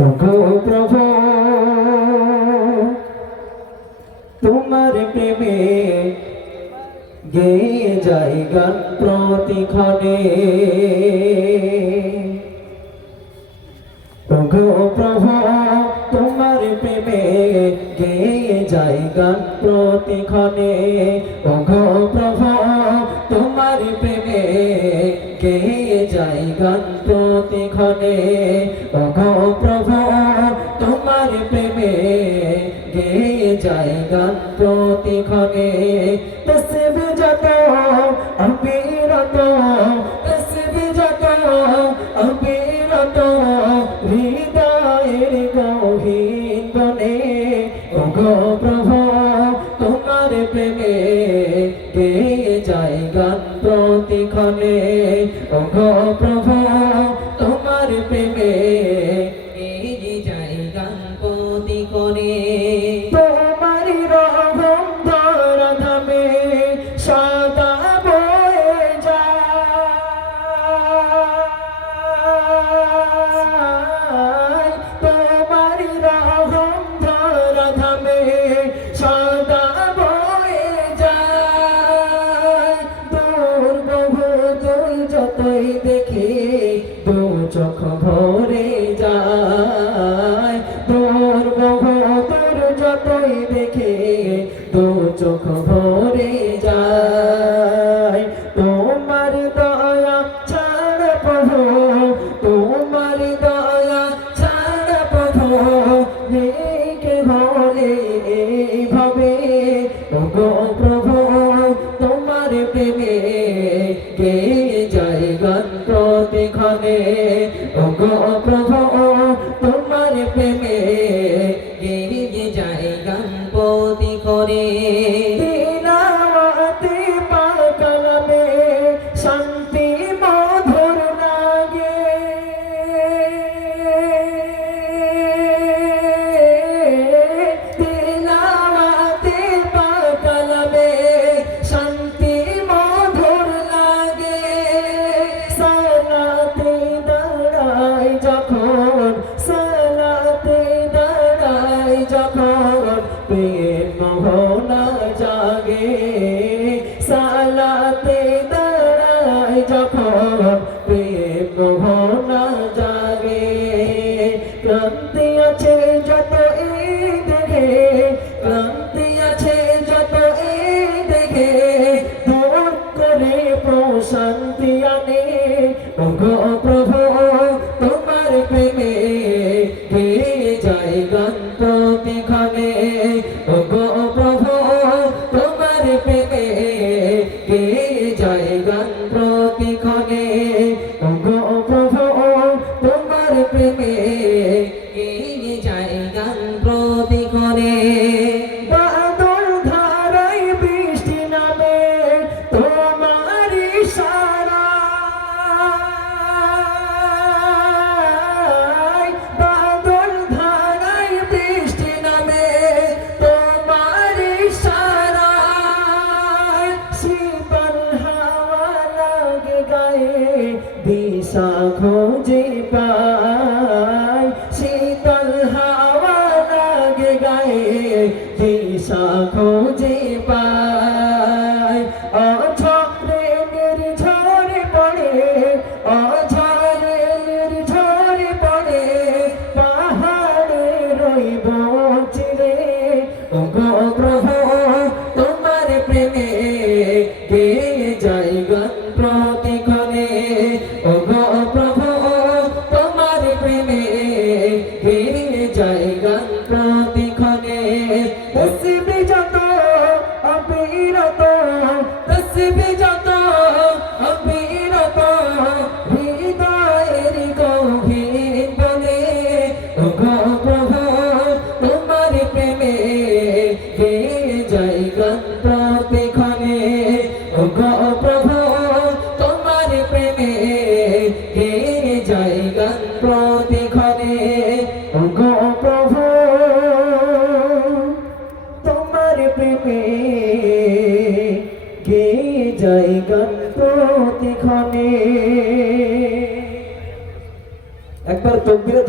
ওগো প্রভু তোমার প্রেমে গেয়ে যাই গান প্রতিক্ষণে। ওগো প্রভু তোমার প্রেমে গেয়ে যাই গান প্রতিক্ষণে। ওগো প্রভু তোমার প্রেমে গেয়ে যাই গান প্রতিক্ষণে। ওগো প্রভু তোমার প্রেমে গেয়ে যাই গান প্রতিক্ষণে। তসবিহ যত অবিরত, তসবিহ যত অবিরত হৃদয়ের গহীন বনে। ওগো প্রভু তোমার প্রেমে গেয়ে যাই গান প্রতিক্ষণে। ওগো প্রভু তোমার প্রেমে গেয়ে যাই গান প্রতিক্ষণে। তোমার রহম ধরা ধামে সদা বয়ে যায়। তোমার রহম ধরা ধামে সদা বয়ে যায়। দূর বহু দূর যতই দেখি দু চোখ ভরে যায়। দূর বহু দূর যতই দেখি দু চোখ ভরে যায়। তোমার দয়া ছাড়া প্রভু, তোমার দয়া ছাড়া প্রভু কে বলে এইভাবে। ওগো প্রভু তোমার প্রেমে গেয়ে যাই গান প্রতিক্ষণে। ওগো প্রভু তোমার প্রেমে গেয়ে যাই গান প্রতিক্ষণে। তিলাওয়াতে পাক কালামে শান্তি মধুর লাগে। তিলাওয়াতে পাক কালামে শান্তি মধুর লাগে। সালাতে দাঁড়াই যখন, সালাতে দাঁড়াই যখন প্রেম মোহনা জাগে। সালাতে দাঁড়াই যখন প্রেম মোহনা জাগে। ক্রান্তি আছে যত এই দেখে, ক্রান্তি আছে যত এই দেখে দূর করে প্রশান্তি আনে। ওগো প্রভু তোমার প্রেমে গেয়ে যাই গান প্রতিক্ষণে। ওগো প্রভু তোমার প্রেমে গেয়ে যাই গান প্রতিক্ষণে। ওগো প্রভু তোমার প্রেমে গেয়ে যাই গান প্রতিক্ষণে। বাদল ধারায় বৃষ্টি নামে তোমার ইশারায়। বাদল ধারায় বৃষ্টি নামে তোমার ইশারায়। শীতল হাওয়া লাগে গায়ে দিশা খুঁজে পাই। শীতল হাওয়া লাগে গায়ে দিশা খুঁজে পাই। অঝরে নির্ঝরে পড়ে, অঝরে নির্ঝরে পড়ে পাহাড়ে রইব চিরে। ওগো প্রভু তোমার প্রেমে গেয়ে যাই গান প্রতিক্ষণে। ওগো প্রভু তোমার প্রেমে গেয়ে যাই গান প্রতিক্ষণে। তসবিহ যত অবিরত, তসবিহ যত অবিরত হৃদয়ের গহীন বনে। ওগো প্রভু তোমার প্রেমে গেয়ে যাই গান প্রতিক্ষণে। ওগো প্রভু তোমার প্রেমে গেয়ে যাই গান প্রতিক্ষণে। ওগো প্রভু তোমার প্রেমে গেয়ে যাই গান প্রতিক্ষণে। একবার তকবীরে